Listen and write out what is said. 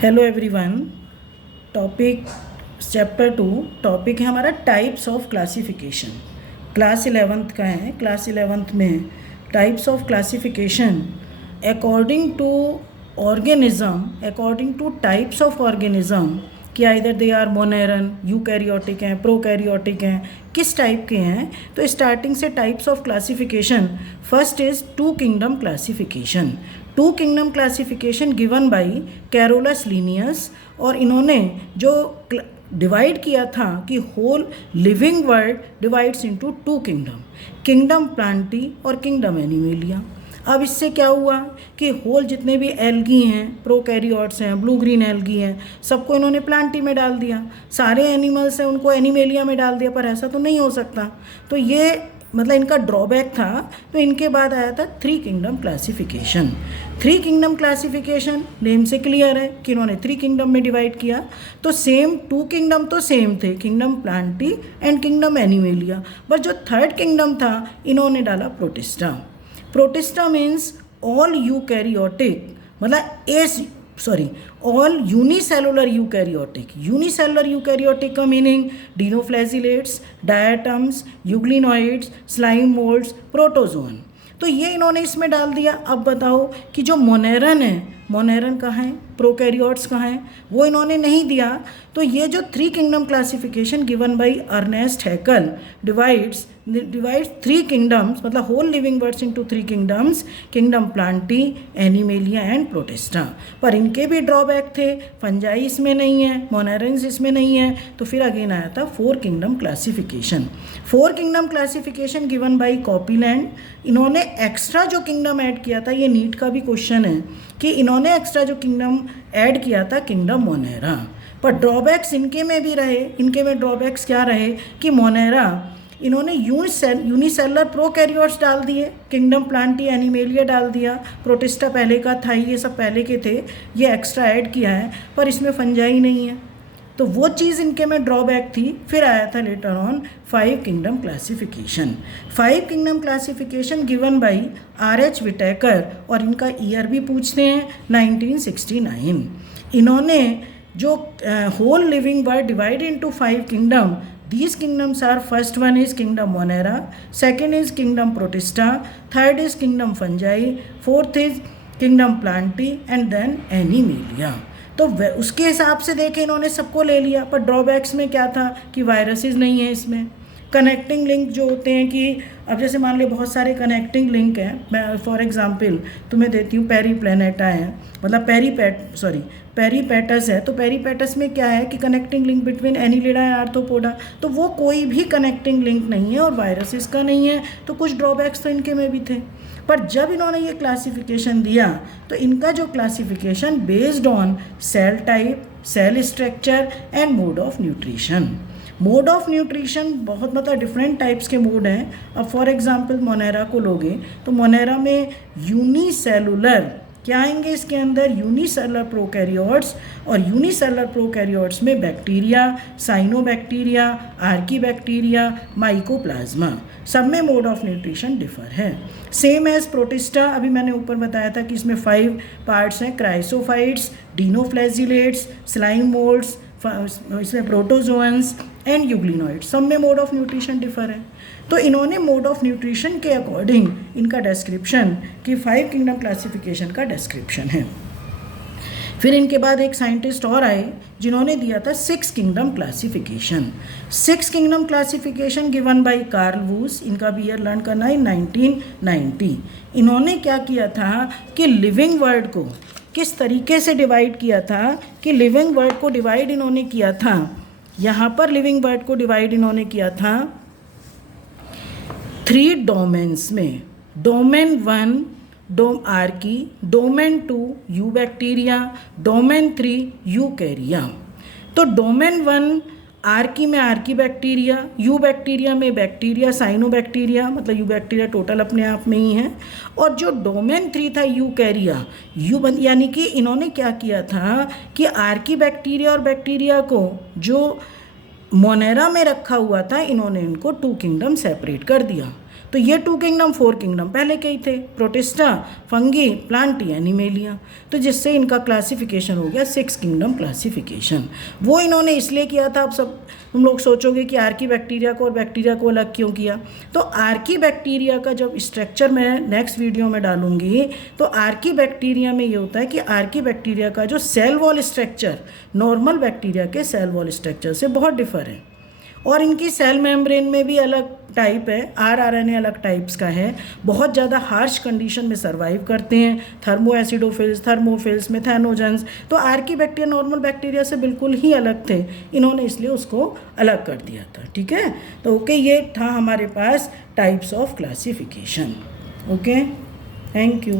Hello everyone. Topic chapter 2 topic है हमारा types of classification. Class 11th का है। क्लास 11th में types of classification according to organism, according to types of organism कि either they are moneran, eukaryotic हैं, prokaryotic हैं, किस type के हैं। तो स्टार्टिंग से types of classification, first is two kingdom classification. Two kingdom classification given by Carolus Linnaeus, और इन्होंने जो डिवाइड किया था कि whole living world divides into two kingdom, kingdom plantae और किंगडम एनिमेलिया। अब इससे क्या हुआ कि होल जितने भी एल्गी हैं, प्रोकैरियोट्स हैं, ब्लू ग्रीन एल्गी हैं, सबको इन्होंने प्लांटी में डाल दिया। सारे एनिमल्स हैं उनको एनिमेलिया में डाल दिया, पर ऐसा तो नहीं हो सकता। तो ये मतलब इनका ड्रॉबैक था। तो इनके बाद आया था three kingdom classification. Three kingdom classification name से क्लियर है कि इन्होंने थ्री किंगडम में डिवाइड किया। तो सेम टू किंगडम तो सेम थे, kingdom plantae and kingdom animalia, but जो थर्ड किंगडम था इन्होंने डाला protista. Protista means all eukaryotic, मतलब all unicellular eukaryotic. Unicellular eukaryotic का meaning dinoflagellates, diatoms, euglenoids, slime moulds, protozoan. तो ये इन्होंने इसमें डाल दिया। अब बताओ कि जो मोनेरन है, मोनेरन कहाँ है, प्रोकैरियोट्स कहाँ हैं, वो इन्होंने नहीं दिया। तो ये जो three kingdom classification given by Ernst Haeckel divides three kingdoms, मतलब whole living words into three kingdoms, kingdom plantae, animalia and protista. पर इनके भी ड्रॉबैक थे, फंजाई इसमें नहीं है, मोनेरन्स इसमें नहीं है। तो फिर अगेन आया था four kingdom classification. Four kingdom classification given by Copeland. इन्होंने एक्स्ट्रा जो किंगडम ऐड किया था, ये नीट का भी क्वेश्चन है कि इन्होंने एक्स्ट्रा जो किंगडम ऐड किया था किंगडम मोनेरा। पर ड्रॉबैक्स इनके में भी रहे। इनके में ड्रॉबैक्स क्या रहे कि मोनेरा इन्होंने यूनिसेलुलर प्रोकैरियोट्स डाल दिए, किंगडम प्लांटी एनिमेलिया डाल दिया, प्रोटिस्टा पहले का था ही, ये सब पहले के थे, ये एक्स्ट्रा ऐड किया है, पर इसमें फंजाई नहीं है। तो वो चीज़ इनके में ड्रॉबैक थी। फिर आया था later on five kingdom classification. Five kingdom classification given by R.H. Whittaker, और इनका ईयर भी पूछते हैं 1969। इन्होंने जो whole living world divide into five kingdom, these kingdoms are, first one is kingdom monera, second is kingdom protista, third is kingdom fungi, fourth is kingdom plantae and then animalia। तो उसके हिसाब से देखें इन्होंने सबको ले लिया। पर ड्रॉबैक्स में क्या था कि वायरसेस नहीं है इसमें। कनेक्टिंग लिंक जो होते हैं कि अब जैसे मान लो बहुत सारे कनेक्टिंग लिंक हैं, मैं फॉर एग्जांपल तुम्हें देती हूँ, पेरीप्लेनेटा है, मतलब पेरीपेटस है। तो पेरीपेटस में क्या है कि connecting link between Annelida and arthropoda. तो वो कोई भी कनेक्टिंग लिंक नहीं है और वायरसेस का नहीं है। तो कुछ ड्रॉबैक्स तो इनके में भी थे। पर जब इन्होंने ये क्लासिफिकेशन दिया तो इनका जो classification based on cell type, cell structure and mode of nutrition. Mode of nutrition बहुत मतलब डिफरेंट टाइप्स के मोड हैं। अब फॉर एग्जांपल मोनेरा को लोगे तो मोनेरा में यूनिसेलुलर क्या आएंगे इसके अंदर, यूनिसेलुलर प्रोकैरियोट्स, और यूनिसेलुलर प्रोकैरियोट्स में बैक्टीरिया, साइनोबैक्टीरिया, आर्कीबैक्टीरिया, माइकोप्लाज्मा, सब में मोड ऑफ न्यूट्रिशन डिफर है। सेम एज प्रोटिस्टा, अभी मैंने ऊपर बताया था कि इसमें 5 पार्ट्स हैं, क्राइसोफाइट्स, डिनोफ्लैजिलेट्स, स्लाइम मोल्ड्स, इसमें प्रोटोजोअन्स एंड यूग्लिनॉइड्स, सब में मोड ऑफ न्यूट्रिशन डिफर है। तो इन्होंने मोड ऑफ न्यूट्रिशन के अकॉर्डिंग इनका डिस्क्रिप्शन कि फाइव किंगडम क्लासिफिकेशन का डिस्क्रिप्शन है। फिर इनके बाद एक साइंटिस्ट और आए जिन्होंने दिया था six kingdom classification. Six kingdom classification given by Carl Woese. इनका भी ईयर लर्न करना है 1990। इन्होंने क्या किया था कि लिविंग वर्ल्ड को किस तरीके से डिवाइड किया था कि लिविंग वर्ल्ड को डिवाइड इन्होंने किया था, यहाँ पर लिविंग वर्ल्ड को डिवाइड इन्होंने किया था 3 डोमेन्स में। Domain 1 Archie, domain 2 eubacteria, domain 3 यूकैरिया। तो डोमेन 1 आर्की में आर्की बैक्टीरिया, यू बैक्टीरिया में बैक्टीरिया, साइनोबैक्टीरिया, मतलब यू बैक्टीरिया टोटल अपने आप में ही है। और जो डोमेन 3 था यूकैरिया, यानी कि इन्होंने क्या किया था कि आर्की बैक्टीरिया और बैक्टीरिया को जो मोनेरा में रखा हुआ था, इन्होंने इनको 2 किंगडम सेपरेट कर दिया। तो तो ये 2 किंगडम 4 किंगडम पहले के ही थे, प्रोटिस्टा, फंगी, प्लांटी, एनिमेलिया। तो जिससे इनका क्लासिफिकेशन हो गया 6 किंगडम क्लासिफिकेशन। वो इन्होंने इसलिए किया था। अब सब तुम लोग सोचोगे कि आर्की बैक्टीरिया को और बैक्टीरिया को अलग क्यों किया। तो आर्की बैक्टीरिया का जब स्ट्रक्चर मैं नेक्स्ट वीडियो में डालूंगी, तो आर्की बैक्टीरिया में ये होता है कि आर्की बैक्टीरिया का जो cell wall structure normal bacteria के सेल वॉल स्ट्रक्चर से बहुत डिफर है, और इनकी सेल मेम्ब्रेन में भी अलग टाइप है, आरआरएनए अलग टाइप्स का है, बहुत ज़्यादा हार्श कंडीशन में सर्वाइव करते हैं, थर्मो एसिडोफिल्स, थर्मोफिल्स, मेथेनोजेंस। तो आर्की बैक्टीरिया नॉर्मल बैक्टीरिया से बिल्कुल ही अलग थे, इन्होंने इसलिए उसको अलग कर दिया था। ठीक है, तो ओके, ये था हमारे पास types of classification. Okay, thank you.